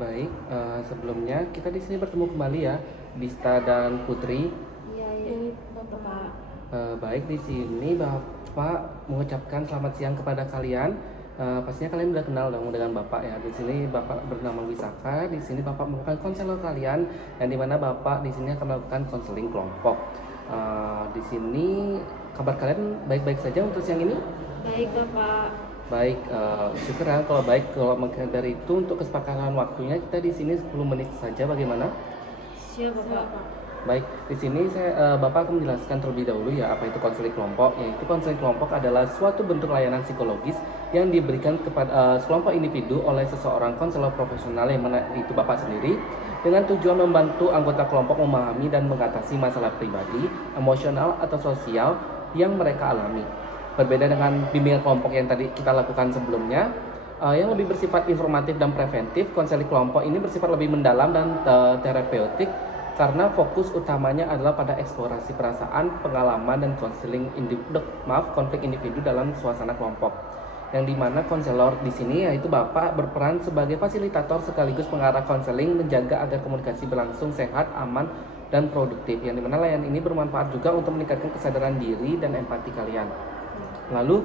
Baik, sebelumnya kita di sini bertemu kembali ya, Dista dan Putri. Iya, ini Bapak. Baik, di sini Bapak mengucapkan selamat siang kepada kalian. Pastinya kalian udah kenal dong dengan Bapak ya. Di sini Bapak bernama Wisaka. Di sini Bapak merupakan konselor kalian, yang dimana Bapak di sini akan melakukan konseling kelompok. Di sini kabar kalian baik-baik saja untuk siang ini? Baik, Bapak. Baik, syukur ya kalau baik. Kalau maka dari itu untuk kesepakatan waktunya kita di sini 10 menit saja, bagaimana? Siap, Bapak. Baik, di sini Bapak akan menjelaskan terlebih dahulu ya apa itu konseling kelompok. Yaitu konseling kelompok adalah suatu bentuk layanan psikologis yang diberikan kepada sekelompok individu oleh seseorang konselor profesional yang mana itu Bapak sendiri, dengan tujuan membantu anggota kelompok memahami dan mengatasi masalah pribadi, emosional atau sosial yang mereka alami. Berbeda dengan bimbingan kelompok yang tadi kita lakukan sebelumnya, yang lebih bersifat informatif dan preventif, konseling kelompok ini bersifat lebih mendalam dan terapeutik karena fokus utamanya adalah pada eksplorasi perasaan, pengalaman, dan konflik individu dalam suasana kelompok. Yang dimana konselor di sini yaitu Bapak berperan sebagai fasilitator sekaligus pengarah konseling, menjaga agar komunikasi berlangsung sehat, aman, dan produktif. Yang dimana layanan ini bermanfaat juga untuk meningkatkan kesadaran diri dan empati kalian. Lalu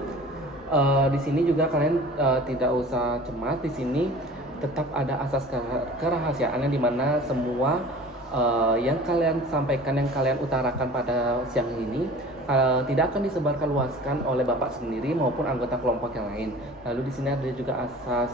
di sini juga kalian tidak usah cemas. Di sini tetap ada asas kerahasiaan yang dimana semua yang kalian sampaikan, yang kalian utarakan pada siang ini tidak akan disebarkan luaskan oleh Bapak sendiri maupun anggota kelompok yang lain. Lalu di sini ada juga asas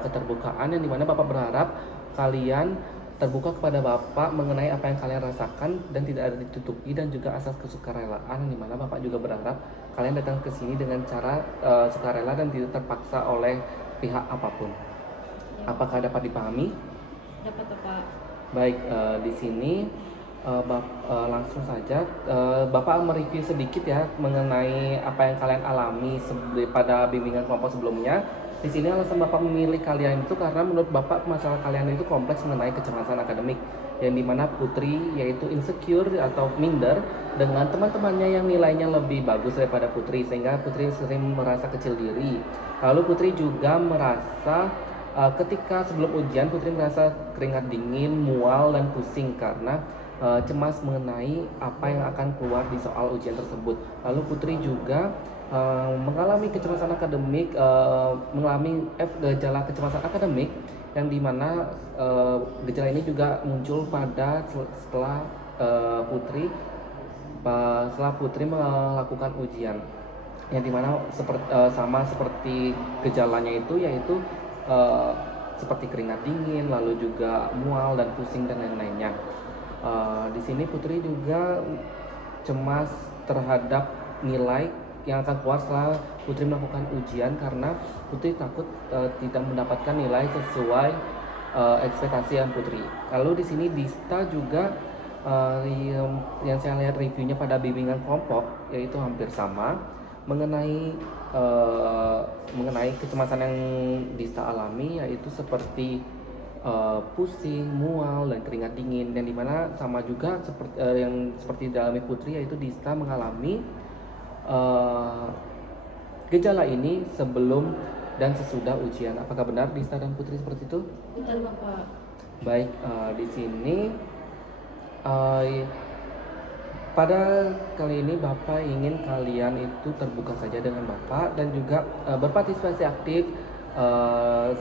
keterbukaan yang dimana Bapak berharap kalian terbuka kepada Bapak mengenai apa yang kalian rasakan dan tidak ada ditutupi, dan juga asas kesukarelaan di mana Bapak juga berharap kalian datang ke sini dengan cara sukarela dan tidak terpaksa oleh pihak apapun. Ya, Apakah dapat dipahami? dapat, Bapak. Baik, di sini langsung saja Bapak mereview sedikit ya mengenai apa yang kalian alami pada bimbingan kelompok sebelumnya. Di sini alasan Bapak memilih kalian itu karena menurut Bapak masalah kalian itu kompleks mengenai kecemasan akademik, yang dimana Putri yaitu insecure atau minder dengan teman-temannya yang nilainya lebih bagus daripada Putri, sehingga Putri sering merasa kecil diri. Lalu Putri juga merasa ketika sebelum ujian Putri merasa keringat dingin, mual, dan pusing karena cemas mengenai apa yang akan keluar di soal ujian tersebut. Lalu Putri juga mengalami kecemasan akademik, mengalami gejala kecemasan akademik, yang dimana gejala ini juga muncul pada setelah Putri melakukan ujian, yang dimana sama seperti gejalanya itu, yaitu seperti keringat dingin, lalu juga mual dan pusing dan lain-lainnya. Di sini Putri juga cemas terhadap nilai yang akan keluar setelah Putri melakukan ujian, karena Putri takut tidak mendapatkan nilai sesuai ekspektasi yang Putri. Lalu di sini Dista juga yang saya lihat reviewnya pada bimbingan kelompok yaitu hampir sama mengenai mengenai kecemasan yang Dista alami, yaitu seperti pusing, mual, dan keringat dingin, yang dimana sama juga seperti dialami Putri, yaitu Dista mengalami gejala ini sebelum dan sesudah ujian. Apakah benar Dista dan Putri seperti itu? Betul, Bapak. Baik, di sini pada kali ini Bapak ingin kalian itu terbuka saja dengan Bapak dan juga berpartisipasi aktif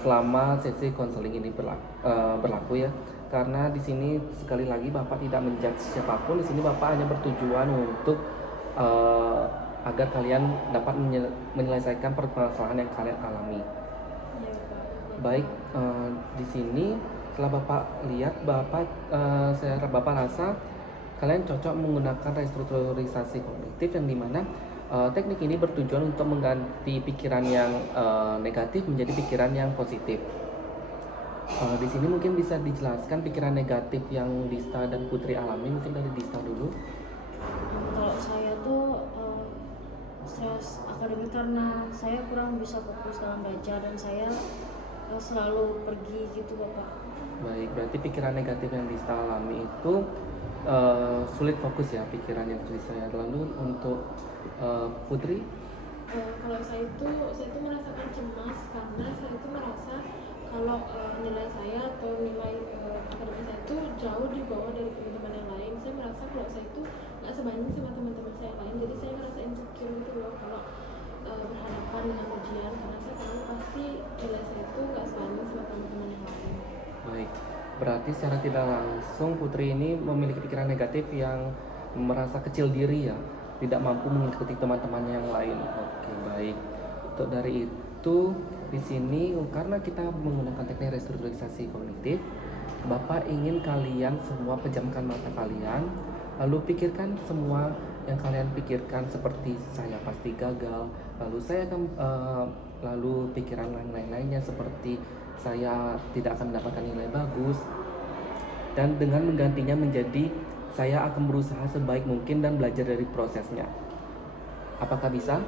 selama sesi konseling ini berlaku ya. Karena di sini sekali lagi Bapak tidak menjudge siapapun. Di sini Bapak hanya bertujuan untuk agar kalian dapat menyelesaikan permasalahan yang kalian alami. Ya, Bapak. Baik, di sini setelah Bapak lihat, Bapak rasa kalian cocok menggunakan restrukturisasi kognitif, yang dimana teknik ini bertujuan untuk mengganti pikiran yang negatif menjadi pikiran yang positif. Di sini mungkin bisa dijelaskan pikiran negatif yang Dista dan Putri alami. Mungkin dari Dista dulu. Kalau saya tuh stres akademik karena saya kurang bisa fokus dalam belajar dan saya selalu pergi gitu, Bapak. Baik, berarti pikiran negatif yang Dista alami itu sulit fokus ya pikirannya Dista. Lalu untuk Putri? Kalau saya itu merasakan cemas karena saya itu merasa kalau nilai saya atau nilai akademik saya itu jauh di bawah dari teman-teman yang lain. Saya merasa kalau saya itu nggak sebanding sama teman-teman saya yang lain, jadi saya ngerasa insecure gitu loh kalau berhadapan dengan ujian, karena saya tahu pasti nilai saya itu nggak sebanding sama teman-teman yang lain. Baik, berarti secara tidak langsung Putri ini memiliki pikiran negatif yang merasa kecil diri ya, tidak mampu mengikuti teman-teman yang lain. Oke, baik. Untuk dari itu, di sini karena kita menggunakan teknik restrukturisasi kognitif, Bapak ingin kalian semua pejamkan mata kalian, lalu pikirkan semua yang kalian pikirkan seperti saya pasti gagal, lalu saya akan lalu pikiran lain-lainnya seperti saya tidak akan mendapatkan nilai bagus, dan dengan menggantinya menjadi saya akan berusaha sebaik mungkin dan belajar dari prosesnya. Apakah bisa?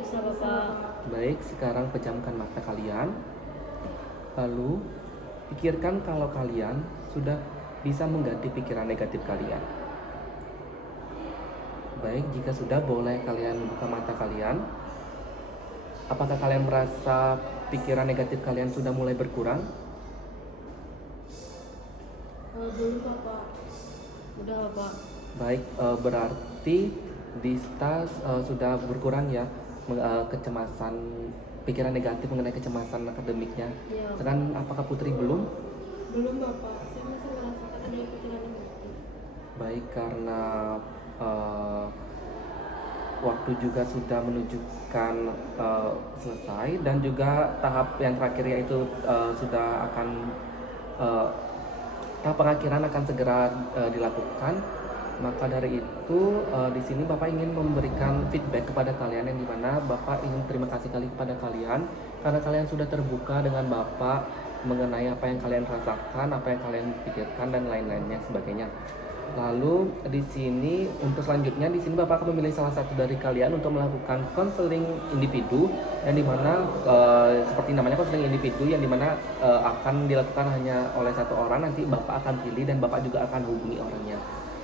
Bisa Bapak. Baik, sekarang pejamkan mata kalian. Lalu pikirkan kalau kalian sudah bisa mengganti pikiran negatif kalian. Baik, jika sudah boleh kalian buka mata kalian. Apakah kalian merasa pikiran negatif kalian sudah mulai berkurang? Belum Bapak. Udah Bapak. Baik, berarti Dista sudah berkurang ya kecemasan, pikiran negatif mengenai kecemasan akademiknya. Iya. Sedangkan apakah Putri belum? Belum Bapak, saya masih merasakan ada pikiran negatif. Baik, karena waktu juga sudah menunjukkan selesai, dan juga tahap yang terakhir yaitu sudah akan tahap pengakhiran akan segera dilakukan. Maka dari itu di sini Bapak ingin memberikan feedback kepada kalian, yang dimana Bapak ingin terima kasih kali kepada kalian karena kalian sudah terbuka dengan Bapak mengenai apa yang kalian rasakan, apa yang kalian pikirkan dan lain-lainnya sebagainya. Lalu di sini untuk selanjutnya di sini Bapak akan memilih salah satu dari kalian untuk melakukan konseling individu, yang dimana seperti namanya konseling individu, yang dimana akan dilakukan hanya oleh satu orang. Nanti Bapak akan pilih dan Bapak juga akan hubungi orangnya.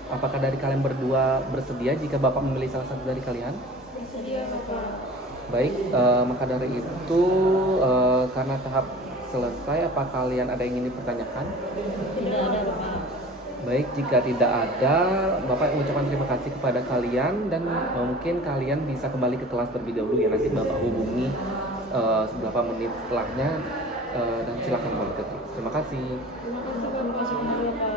Apakah dari kalian berdua bersedia jika Bapak memilih salah satu dari kalian? Bersedia Bapak. Baik, maka dari itu karena tahap selesai, apa kalian ada yang ingin dipertanyakan? Tidak ada Bapak. Baik, jika tidak ada, Bapak mengucapkan terima kasih kepada kalian, dan mungkin kalian bisa kembali ke kelas terlebih dahulu ya. Nanti Bapak hubungi beberapa menit setelahnya, dan silakan kembali ke kelas. Terima kasih. Terima kasih Terima Bapak. kasih Bapak.